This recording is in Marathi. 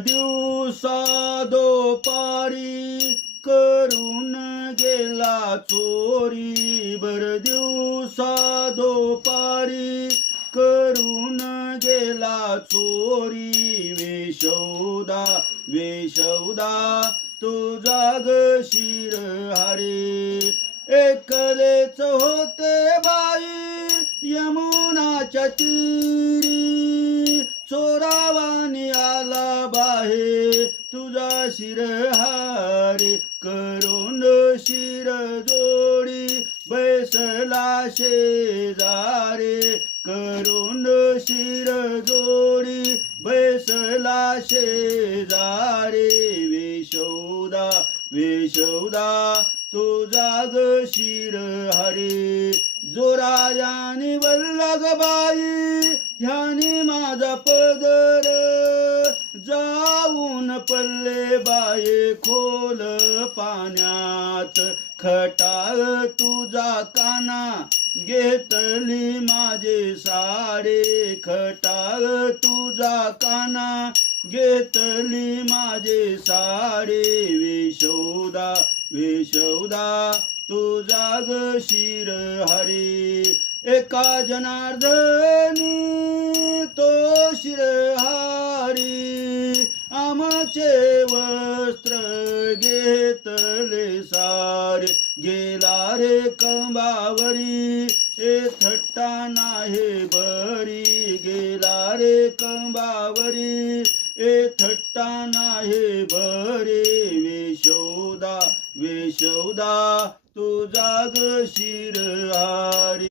दिवसा दुपारी करून गेला चोरी, भर दिवसा दुपारी करून गेला चोरी. वेशौदा वेशौदा तू जाग शिरहारी, एकलेच होते बाई यमुनाच्या तीरी. चोरावानी आला बाहे तुझा शिरहारी, करून शिर जोडी बैसला शेजारी. करून शिर जोडी बैसला शेजारी. वेशौदा वेशौदा तू जाग शिरहारी, जोरायानी वल्लगबाई ह्यानी माझा पदर. जाऊन पल्ले बाये खोल पाण्यात, खटाळ तुझा काना घेतली माझे साडे. खटाळ तुझा काना घेतली माझे साडे. वेशौदा वेशौदा तू जाग शिरहारी, एका जनार्दनी तो शिरहारी. आमचे वस्त्र घेतले सारे, गेला रे कंबावरी ए थट्टा नाही बरी. गेला रे कंबावरी ए थट्टा नाही बरी. वेशौदा वेशौदा तू जाग शिरहारी.